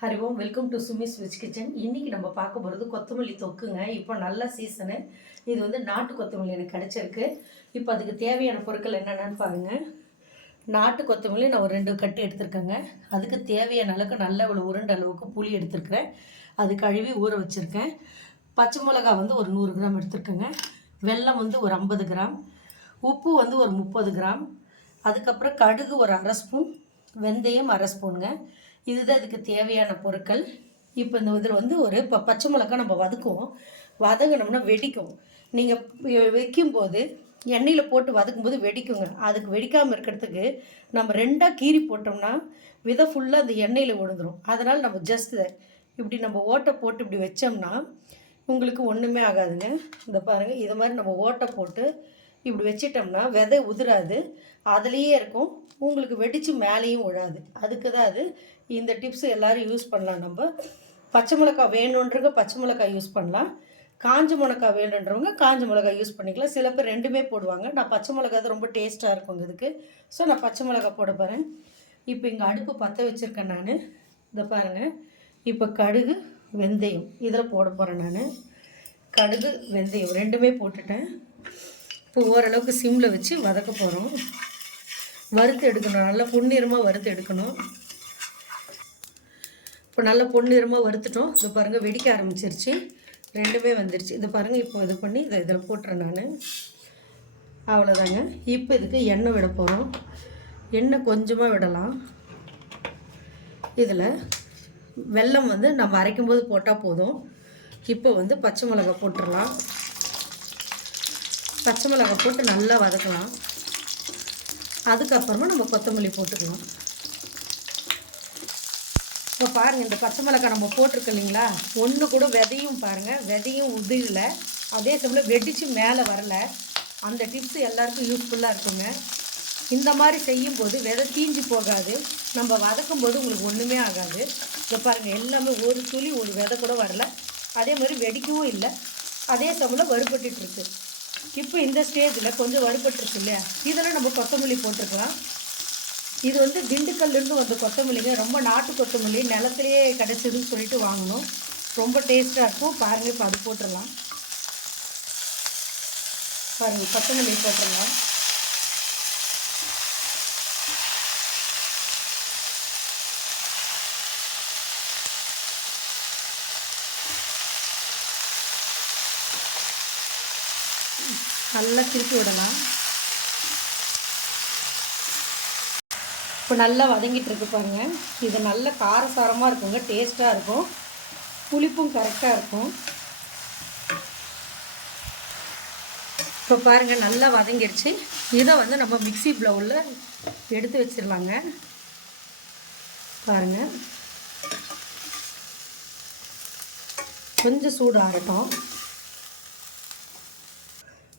Hari Om welcome to Sumi ஸ்விட்ச் kitchen இன்றைக்கி நம்ம பார்க்க போகிறது கொத்தமல்லி தொக்குங்க. இப்போ நல்ல சீசனு இது வந்து நாட்டு கொத்தமல்லி எனக்கு கிடச்சிருக்கு. இப்போ அதுக்கு தேவையான பொருட்கள் என்னென்னு பாருங்க. நாட்டு கொத்தமல்லி நான் ஒரு ரெண்டு கட்டு எடுத்திருக்கேங்க. அதுக்கு தேவையான அளவுக்கு நல்ல ஒரு உருண்டை அளவுக்கு புளி எடுத்திருக்கிறேன். அது கழுவி ஊற வச்சுருக்கேன். பச்சை மிளகா வந்து ஒரு நூறு கிராம் எடுத்திருக்கேங்க. வெல்லம் வந்து ஒரு ஐம்பது கிராம். உப்பு வந்து ஒரு முப்பது கிராம். அதுக்கப்புறம் கடுகு ஒரு அரை ஸ்பூன். வெந்தயம் அரை ஸ்பூனுங்க. இதுதான் இதுக்கு தேவையான பொருட்கள். இப்போ இந்த இதில் வந்து ஒரு இப்போ பச்சை மிளகா நம்ம வதக்குவோம். வதங்கினோம்னா வெடிக்கும். நீங்கள் வைக்கும்போது எண்ணெயில் போட்டு வதக்கும்போது வெடிக்குங்க. அதுக்கு வெடிக்காமல் இருக்கிறதுக்கு நம்ம ரெண்டாக கீறி போட்டோம்னா விதை ஃபுல்லாக அந்த எண்ணெயில் விழுந்துடும் அதனால் நம்ம ஜஸ்ட் இப்படி நம்ம ஓட்டை போட்டு இப்படி வச்சோம்னா உங்களுக்கு ஒன்றுமே ஆகாதுங்க. இந்த பாருங்கள் இது மாதிரி நம்ம ஓட்டை போட்டு இப்படி வச்சிட்டோம்னா விதை உதிராது. அதுலேயே இருக்கும். உங்களுக்கு வெடித்து மேலேயும் விழாது அதுக்கு தான் அது இந்த டிப்ஸ் எல்லோரும் யூஸ் பண்ணலாம் நம்ம. பச்சை மிளகாய் வேணுன்றவங்க பச்சை மிளகாய் யூஸ் பண்ணலாம். காஞ்ச மிளகாய் வேணுன்றவங்க காஞ்ச மிளகாய் யூஸ் பண்ணிக்கலாம். சில பேர் ரெண்டுமே போடுவாங்க. நான் பச்சை மிளகாய் தான் ரொம்ப டேஸ்ட்டாக இருக்கும் இதுக்கு. ஸோ நான் பச்சை மிளகாய் போட போகிறேன் இப்போ இங்கே அடுப்பு பற்ற வச்சுருக்கேன் நான். இதை பாருங்கள் இப்போ கடுகு வெந்தயம். இதில் போட போகிறேன் நான். கடுகு வெந்தயம். ரெண்டுமே போட்டுட்டேன். இப்போ ஓரளவுக்கு சிம்மில் வச்சு வதக்க போகிறோம் வறுத்து எடுக்கணும். நல்லா பொன்னிறமாக வறுத்து எடுக்கணும். இப்போ நல்லா பொன்னிறமாக வறுத்துட்டோம். இது பாருங்கள் வெடிக்க ஆரம்பிச்சிருச்சு. ரெண்டுமே வந்துருச்சு. இதை பாருங்கள் இப்போ இது பண்ணி இதை இதில் போட்டுறேன் நான். அவ்வளோதாங்க இப்போ இதுக்கு எண்ணெய் விட போகிறோம் எண்ணெய் கொஞ்சமாக விடலாம். இதில் வெல்லம் வந்து நம்ம அரைக்கும்போது போட்டால் போதும். இப்போ வந்து பச்சை மிளகாய் போட்டுடலாம். பச்சை மிளகாய் போட்டு நல்லா வதக்கலாம். அதுக்கப்புறமா நம்ம கொத்தமல்லி போட்டுக்கலாம். இப்போ பாருங்கள் இந்த பச்சை மிளகாய் நம்ம போட்டிருக்கோம் இல்லைங்களா? ஒன்று கூட விதையும் பாருங்கள் விதையும் உதிரல. அதே சமயம் வெடித்து மேலே வரல. அந்த டிப்ஸ் எல்லாருக்கும் யூஸ்ஃபுல்லாக இருக்குங்க. இந்த மாதிரி செய்யும்போது விதை தீஞ்சு போகாது. நம்ம வதக்கும் போது உங்களுக்கு ஒன்றுமே ஆகாது. இப்போ பாருங்கள் எல்லாமே ஒரு துளி ஒரு விதை கூட வரல. அதே மாதிரி வெடிக்கவும் இல்லை. அதே சமயம் வறுபட்டுருக்கு இப்போ இந்த ஸ்டேஜில் கொஞ்சம் வறுபட்டுருக்கு இல்லையா? இதெல்லாம் நம்ம கொத்தமல்லி போட்டுருக்கலாம் இது வந்து திண்டுக்கல்லேருந்து வந்த கொத்தமல்லிங்க. ரொம்ப நாட்டு கொத்தமல்லி. நிலத்துலையே கிடச்சிதுன்னு சொல்லிட்டு வாங்கணும். ரொம்ப டேஸ்ட்டாக இருக்கும். பாருங்கள் இப்போ அது போட்டுடலாம். பாருங்கள் கொத்தமல்லி போட்டுடலாம். நல்லா திருப்பி விடலாம். இப்போ நல்லா வதங்கிட்டு இருக்கு பாருங்க. இது நல்ல காரசாரமாக இருக்குங்க டேஸ்ட்டாக இருக்கும். புளிப்பும் கரெக்டாக இருக்கும். இப்போ பாருங்கள் நல்லா வதங்கிடுச்சு இதை வந்து நம்ம மிக்சி ப்ளவுலில் எடுத்து வச்சிடலாங்க பாருங்கள் கொஞ்சம் சூடு ஆகட்டும்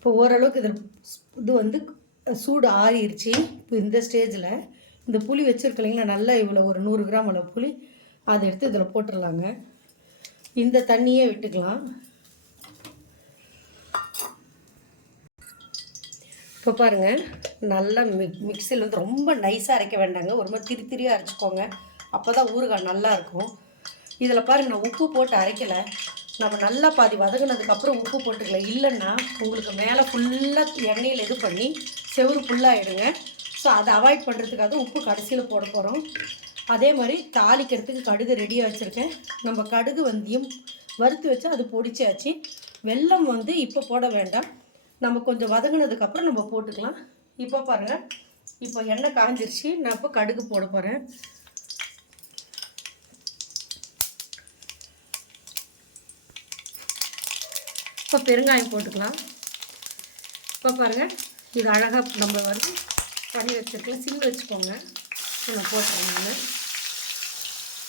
இப்போ ஓரளவுக்கு இது இது வந்து சூடு ஆறிடுச்சு இப்போ இந்த ஸ்டேஜில் இந்த புளி வச்சுருக்கலைங்களா நல்லா இவ்வளோ ஒரு நூறு கிராம் அளவு புளி அதை எடுத்து இதில் போட்டுடலாங்க. இந்த தண்ணியே விட்டுக்கலாம். இப்போ பாருங்கள் நல்லா மிக் மிக்சியில் வந்து ரொம்ப நைஸாக அரைக்க வேண்டாங்க. ஒரு மாதிரி திரி திரியாக அரைச்சிக்கோங்க. அப்போ தான் ஊறுகாய் நல்லாயிருக்கும் இதில் பாருங்கள் நான் உப்பு போட்டு அரைக்கலை. நம்ம நல்லா பாதி வதங்கினதுக்கப்புறம் உப்பு போட்டுக்கலாம் இல்லைன்னா உங்களுக்கு மேலே ஃபுல்லாக எண்ணெயில் இது பண்ணி செவுறு ஃபுல்லாகிடுங்க ஸோ அதை அவாய்ட் பண்ணுறதுக்காக உப்பு கடைசியில் போட போகிறோம் அதே மாதிரி தாளிக்கிறதுக்கு கடுகு ரெடியாக வச்சுருக்கேன். நம்ம கடுகு வந்தியும் வறுத்து வச்சு அது பொடிச்சாச்சு. வெல்லம் வந்து இப்போ போட வேண்டாம். நம்ம கொஞ்சம் வதங்கினதுக்கப்புறம் நம்ம போட்டுக்கலாம். இப்போ பாருங்கள் இப்போ எண்ணெய் காஞ்சிருச்சு. நான் இப்போ கடுகு போட போகிறேன் இப்போ பெருங்காயம் போட்டுக்கலாம். இப்போ பாருங்கள் இது அழகாக நம்ம வந்து பண்ணி வச்சுருக்கலாம் சிம் வச்சுக்கோங்க. நான் போட்டுறேன் நான்.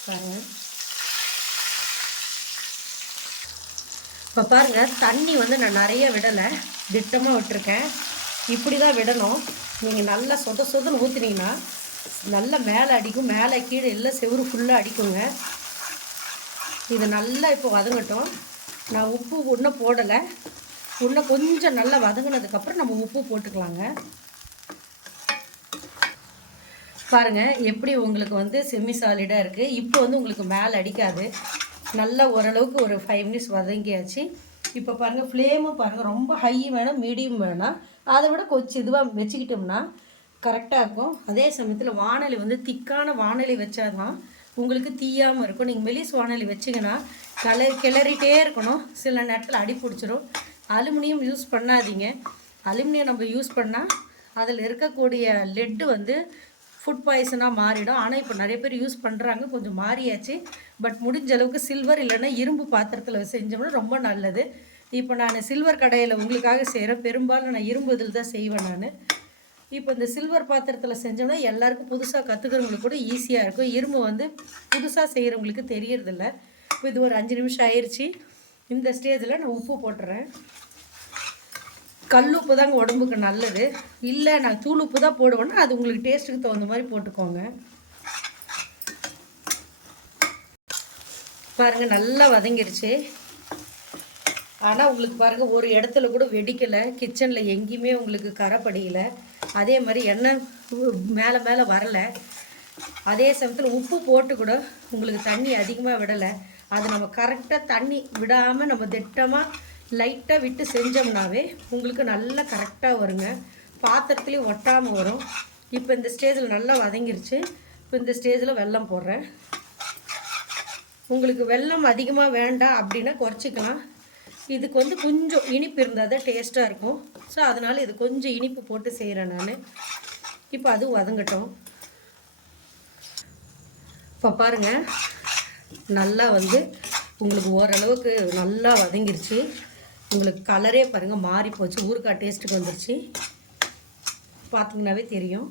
பாருங்கள் இப்போ பாருங்கள் தண்ணி வந்து நான் நிறைய விடலை. திட்டமாக விட்டுருக்கேன். இப்படி தான் விடணும். நீங்கள் நல்லா சொத சொதன்னு ஊற்றுனீங்கன்னா நல்லா மேலே அடிக்கும். மேலே கீழே எல்லாம் செவரு ஃபுல்லாக அடிக்குங்க. இது நல்லா இப்போ வதங்கட்டும். நான் உப்பு ஒன்றும் போடலை. இன்னும் கொஞ்சம் நல்லா வதங்கினதுக்கப்புறம் நம்ம உப்பு போட்டுக்கலாங்க. பாருங்கள் எப்படி உங்களுக்கு வந்து செமி சாலிடாக இருக்குது இப்போ வந்து உங்களுக்கு மேலே அடிக்காது. நல்லா ஓரளவுக்கு ஒரு ஃபைவ் மினிட்ஸ் வதங்கியாச்சு. இப்போ பாருங்கள் ஃப்ளேமும் பாருங்கள் ரொம்ப ஹை வேணும் மீடியம் வேணாம். அதை விட கொஞ்சம் இதுவாக வச்சுக்கிட்டோம்னா கரெக்டாக இருக்கும். அதே சமயத்தில் வானொலி வந்து திக்கான வானொலி வச்சாதான் உங்களுக்கு தீயாமல் இருக்கும். நீங்கள் மெலிஸ் வானொலி வச்சிங்கன்னா கலர் கிளறிட்டே இருக்கணும். சில நேரத்தில் அடி பிடிச்சிரும். அலுமினியம் யூஸ் பண்ணாதீங்க. அலுமினியம் நம்ம யூஸ் பண்ணால் அதில் இருக்கக்கூடிய லெட்டு வந்து ஃபுட் பாய்சனாக மாறிடும். ஆனால் இப்போ நிறைய பேர் யூஸ் பண்ணுறாங்க கொஞ்சம் மாறியாச்சு. பட் முடிஞ்ச அளவுக்கு சில்வர் இல்லைன்னா இரும்பு பாத்திரத்தில் செஞ்சோம்னா ரொம்ப நல்லது. இப்போ நான் சில்வர் கடையில் உங்களுக்காக செய்கிறேன் பெரும்பாலும் நான் இரும்பு இதில் தான் செய்வேன் நான். இப்போ இந்த சில்வர் பாத்திரத்தில் செஞ்சோம்னா எல்லாருக்கும் புதுசாக கற்றுக்கிறவங்களுக்கு கூட ஈஸியாக இருக்கும். இரும்பு வந்து புதுசாக செய்கிறவங்களுக்கு தெரியறதில்ல. இப்போ இது ஒரு அஞ்சு நிமிஷம் ஆயிடுச்சு இந்த ஸ்டேஜில் நான் உப்பு போட்டுறேன். கல் உப்பு தாங்க உடம்புக்கு நல்லது. இல்லை நான் தூள் உப்பு தான் போடுவேன்னா அது உங்களுக்கு டேஸ்ட்டுக்கு தகுந்த மாதிரி போட்டுக்கோங்க. பாருங்கள் நல்லா வதங்கிருச்சு. ஆனால் உங்களுக்கு பாருங்கள் ஒரு இடத்துல கூட வெடிக்கலை. கிச்சனில் எங்கேயுமே உங்களுக்கு கரை அதே மாதிரி எண்ணெய் மேலே மேலே வரலை. அதே சமயத்தில் உப்பு போட்டு கூட உங்களுக்கு தண்ணி அதிகமாக விடலை. அது நம்ம கரெக்டாக தண்ணி விடாமல் நம்ம திட்டமாக லைட்டாக விட்டு செஞ்சோம்னாவே உங்களுக்கு நல்லா கரெக்டாக வருங்க. பாத்திரத்துலேயும் ஒட்டாமல் வரும். இப்போ இந்த ஸ்டேஜில் நல்லா வதங்கிருச்சு. இப்போ இந்த ஸ்டேஜில் வெள்ளம் போடுறேன். உங்களுக்கு வெள்ளம் அதிகமாக வேண்டாம் அப்படின்னா குறைச்சிக்கலாம். இதுக்கு வந்து கொஞ்சம் இனிப்பு இருந்தால் தான் டேஸ்ட்டாக இருக்கும். ஸோ அதனால் இது கொஞ்சம் இனிப்பு போட்டு செய்கிறேன் நான். இப்போ அதுவும் வதங்கட்டும். இப்போ பாருங்கள் நல்லா வந்து உங்களுக்கு ஓரளவுக்கு நல்லா வதங்கிருச்சு. உங்களுக்கு கலரே பாருங்கள் மாறி போச்சு. ஊறுகாய் டேஸ்ட்டுக்கு வந்துருச்சு. பார்த்திங்கனாவே தெரியும்.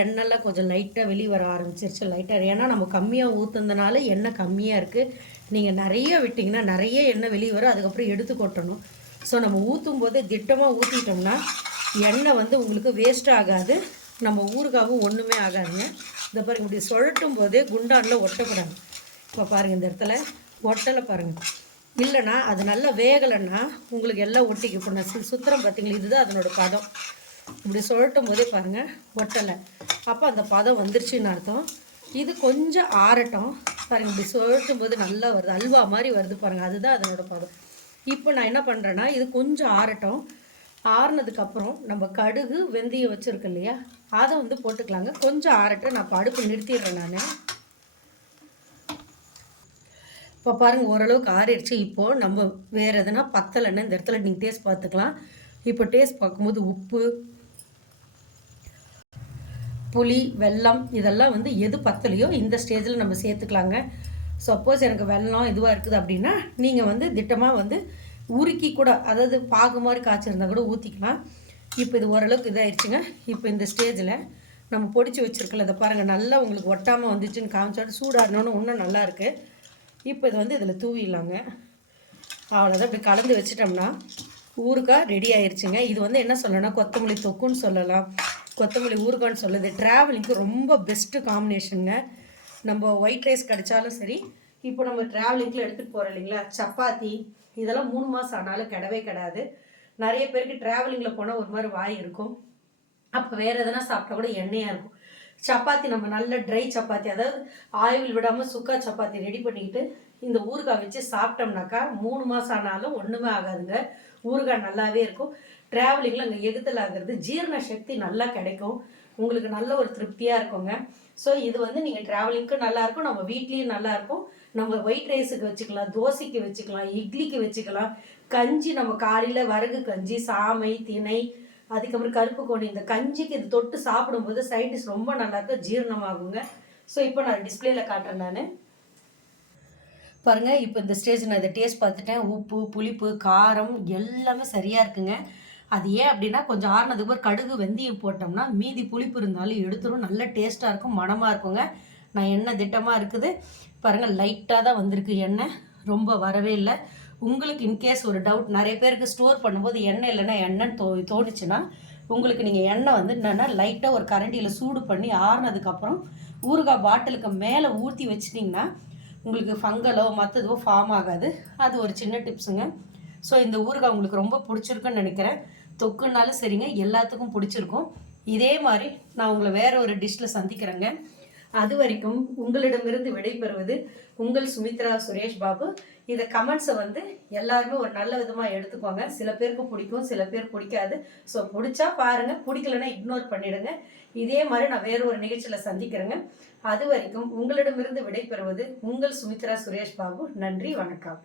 எண்ணெய்லாம் கொஞ்சம் லைட்டாக வெளியே வர ஆரம்பிச்சிருச்சு லைட்டாக ஏன்னா நம்ம கம்மியாக ஊற்றுனதுனால எண்ணெய் கம்மியாக இருக்குது நீங்கள் நிறைய விட்டிங்கன்னா நிறைய எண்ணெய் வெளியே வரும். அதுக்கப்புறம் எடுத்து கொட்டணும். ஸோ நம்ம ஊற்றும் போதே திட்டமாக ஊற்றிட்டோம்னா எண்ணெய் வந்து உங்களுக்கு வேஸ்ட் ஆகாது. நம்ம ஊறுகாவும் ஒன்றுமே ஆகாதுங்க. இந்த பாருங்க இப்படி சுழட்டும் போதே குண்டானில் ஒட்டக்கூடாது. இப்போ பாருங்கள் இந்த இடத்துல ஒட்டலை பாருங்கள் இல்லைன்னா அது நல்லா வேகலைன்னா உங்களுக்கு எல்லாம் ஒட்டிக்கு இப்போ நான் சு- பார்த்தீங்களா? இதுதான் அதனோட பதம். இப்படி சுழட்டும் போதே பாருங்கள் ஒட்டலை. அப்போ அந்த பதம் வந்துருச்சுன்னு அர்த்தம். இது கொஞ்சம் ஆறட்டும். பாருங்கள் இப்படி சொல்லட்டும் போது நல்லா வருது. அல்வா மாதிரி வருது பாருங்கள் அதுதான் அதனோட பதம். இப்போ நான் என்ன பண்ணுறேன்னா இது கொஞ்சம் ஆறட்டும். ஆறுனதுக்கப்புறம் நம்ம கடுகு வெந்தயம் வச்சுருக்கு இல்லையா? அதை வந்து போட்டுக்கலாங்க. கொஞ்சம் ஆறட்டும். நான் இப்போ அடுப்பு நிறுத்திடுறேன் நான். இப்போ பாருங்கள் ஓரளவுக்கு ஆறிடுச்சு. இப்போது நம்ம வேறு எதுனா பத்தலைன்னா இந்த இடத்துல நீங்கள் டேஸ்ட் பார்த்துக்கலாம். இப்போ டேஸ்ட் பார்க்கும்போது உப்பு புளி வெல்லம் இதெல்லாம் வந்து எது பத்தலையோ இந்த ஸ்டேஜில் நம்ம சேர்த்துக்கலாங்க. சப்போஸ் எனக்கு வெல்லம் இதுவாக இருக்குது அப்படின்னா நீங்கள் வந்து திட்டமாக வந்து உருக்கி கூட அதாவது பாகு மாதிரி காய்ச்சிருந்தா கூட ஊற்றிக்கலாம் இப்போ இது ஓரளவுக்கு இதாகிடுச்சுங்க இப்போ இந்த ஸ்டேஜில் நம்ம பொடிச்சு வச்சுருக்கல இதை பாருங்கள் நல்லா உங்களுக்கு ஒட்டாமல் வந்துச்சுன்னு காமிச்சோட சூடாடணுன்னு இன்னும் நல்லா இருக்குது இப்போ இது வந்து இதில் தூவிடலாங்க. அவ்வளோதான் இப்படி கலந்து வச்சிட்டோம்னா ஊறுகாய் ரெடி ஆயிடுச்சுங்க இது வந்து என்ன சொல்லணும்னா கொத்தமல்லி தொக்குன்னு சொல்லலாம். கொத்தமல்லி ஊறுகான்னு சொல்லுது. ட்ராவலிங்க்கு ரொம்ப பெஸ்ட்டு காம்பினேஷனுங்க நம்ம ஒயிட் ரைஸ் கிடைச்சாலும் சரி இப்போ நம்ம ட்ராவலிங்கில் எடுத்துகிட்டு போகிறோம் இல்லைங்களா? சப்பாத்தி இதெல்லாம் மூணு மாதம் ஆனாலும் கிடவே கிடாது. நிறைய பேருக்கு ட்ராவலிங்கில் போனால் ஒரு மாதிரி வாய் இருக்கும். அப்போ வேறு எதனா சாப்பிட்டா கூட எண்ணெயாக இருக்கும். சப்பாத்தி நம்ம நல்ல ட்ரை சப்பாத்தி அதாவது ஆயில் விடாமல் சுக்கா சப்பாத்தி ரெடி பண்ணிக்கிட்டு இந்த ஊறுகாய் வச்சு சாப்பிட்டோம்னாக்கா மூணு மாதம் ஆனாலும் ஒன்றுமே ஆகாதுங்க. ஊறுகாய் நல்லாவே இருக்கும். ட்ராவலிங்கில் அங்கே எகுத்தல் ஆகிறது ஜீரண சக்தி நல்லா கிடைக்கும். உங்களுக்கு நல்ல ஒரு திருப்தியாக இருக்குங்க. ஸோ இது வந்து நீங்கள் ட்ராவலிங்க்கு நல்லாயிருக்கும் நம்ம வீட்லேயும் நல்லாயிருக்கும் நம்ம ஒயிட் ரைஸுக்கு வச்சுக்கலாம் தோசைக்கு வச்சுக்கலாம் இட்லிக்கு வச்சுக்கலாம். கஞ்சி நம்ம காலையில் வரகு கஞ்சி சாமை திணை அதுக்கப்புறம் கருப்பு கோணி இந்த கஞ்சிக்கு இது தொட்டு சாப்பிடும்போது சைடிஷ் ரொம்ப நல்லா இருக்கும் ஜீரணமாகுங்க. ஸோ இப்போ நான் டிஸ்பிளேல காட்டுறேன் நான். பாருங்க இப்போ இந்த ஸ்டேஜ் நான் இதை டேஸ்ட் பார்த்துட்டேன். உப்பு புளிப்பு காரம் எல்லாமே சரியாக இருக்குங்க. அது ஏன் அப்படின்னா கொஞ்சம் ஆறுனதுக்கு அப்புறம் கடுகு வெந்தயம் போட்டோம்னா மீதி புளிப்பு இருந்தாலும் எடுத்துரும். நல்ல டேஸ்ட்டாக இருக்கும் மணமாக இருக்குங்க. நான் எண்ணெய் திட்டமாக இருக்குது. பாருங்கள் லைட்டாக தான் வந்திருக்கு எண்ணெய். ரொம்ப வரவே இல்லை. உங்களுக்கு இன்கேஸ் ஒரு டவுட் நிறைய பேருக்கு ஸ்டோர் பண்ணும்போது எண்ணெய் இல்லைன்னா எண்ணெய் தோ தோணுச்சுன்னா உங்களுக்கு நீங்கள் எண்ணெய் வந்து என்னென்னா லைட்டாக ஒரு கரண்டியில் சூடு பண்ணி ஆறுனதுக்கப்புறம் ஊறுகாய் பாட்டிலுக்கு மேலே ஊற்றி வச்சிட்டிங்கன்னா உங்களுக்கு ஃபங்கலோ மற்றதோ ஃபார்ம் ஆகாது. அது ஒரு சின்ன டிப்ஸுங்க ஸோ இந்த ஊறுகாய் உங்களுக்கு ரொம்ப பிடிச்சிருக்குன்னு நினைக்கிறேன். தொக்குனாலும் சரிங்க எல்லாத்துக்கும் பிடிச்சிருக்கும். இதே மாதிரி நான் உங்களை வேற ஒரு டிஷ்ஷில் சந்திக்கிறேங்க. அது வரைக்கும் உங்களிடமிருந்து விடைபெறுவது உங்கள் சுமித்ரா சுரேஷ் பாபு. இதை கமெண்ட்ஸை வந்து எல்லாருமே ஒரு நல்ல விதமாக எடுத்துக்கோங்க. சில பேருக்கு பிடிக்கும் சில பேர் பிடிக்காது. ஸோ பிடிச்சா பாருங்க. பிடிக்கலன்னா இக்னோர் பண்ணிடுங்க. இதே மாதிரி நான் வேறு ஒரு நிகழ்ச்சியில் சந்திக்கிறேங்க. அது வரைக்கும் உங்களிடமிருந்து விடைபெறுவது உங்கள் சுமித்ரா சுரேஷ் பாபு. நன்றி வணக்கம்.